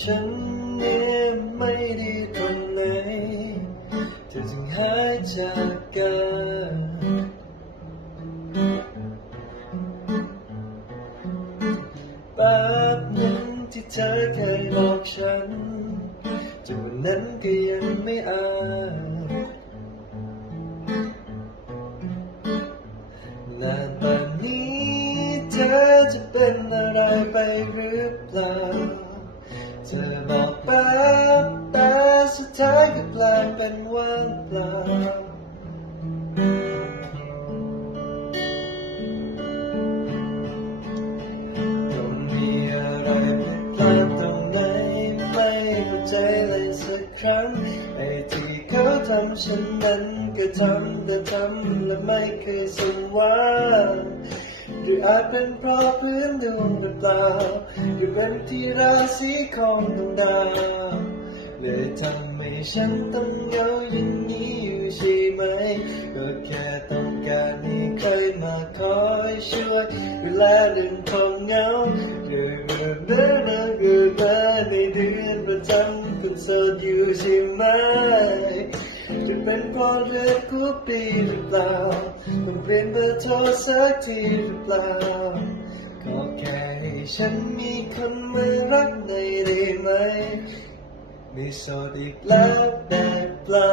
ฉันเนี่ยไม่ดีตรงไหนเธอจึงหายจากกันแป๊บนั้นที่เธอเคยบอกฉันจนวันนั้นก็ยังไม่อายนานแบบนี้เธอจะเป็นอะไรไปหรือเปล่า ธอบอกแป๊บแต่สุดท้ายก็กลายเป็นว่างเปล่าต้องมีอะไรผิดพลาดตรงไหนไม่เข้าใจเลยสักครั้งไอ้ที่เขาทำฉันนั้นก็ทำแต่ทำและไม่เคยสมหวัง หรืออาจเป็นเพราะพื้นดวงหรือเปล่าหรือเป็นที่ราศีของดวงดาวเลยทำให้ฉันต้องเหงาอย่างนี้อยู่ใช่ไหมก็แค่ต้องการให้ใครมาคอยช่วยเวลาเรื่องของเหงาเดินเดินเดินเนโสดอยู่ใช่ไหมจะเป็นเพราะเลือดคู่ปีหรือเปล่าต้องเปลี่ยนเบอร์โทรสักทีหรือเปล่าก็แค่ให้ฉันมีคนมารักในอยได้ไหมไม่โสดอีกแล้วได้เปล่า